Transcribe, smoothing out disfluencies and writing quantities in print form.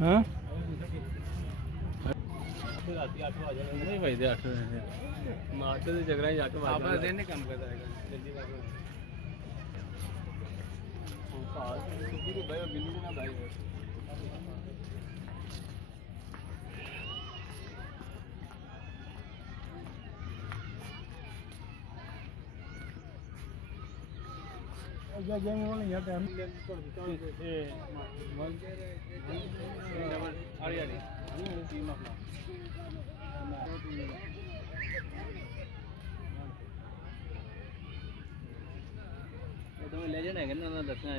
ਹਾਂ ਰਾਤੀ 8 ਵਜੇ ਨਹੀਂ ਵਜਦੇ 8 ਮਾਰਚ ਦੇ ਜਗਰਾਂ 'ਚ 8 ਵਜੇ ਆਪਣਾ ਦਿਨ ਨਹੀਂ ਕੰਮ ਕਰਦਾ ਹੈਗਾ ਜਲਦੀ ਕਰ ਉਹ ਸਾਲ ਸੁੱਕੀ ਤੇ ਬਾਈ ਬਿੱਲੂ ਨਾ ਬਾਈ ਅੱਗੇ ਗੇਮ ਹੋਣੀ ਯਾਰ ਟਾਈਮ ਲੈ ਜਾਣਾ ਹੈ ਕਿ ਨਾ ਦੱਸਣਾ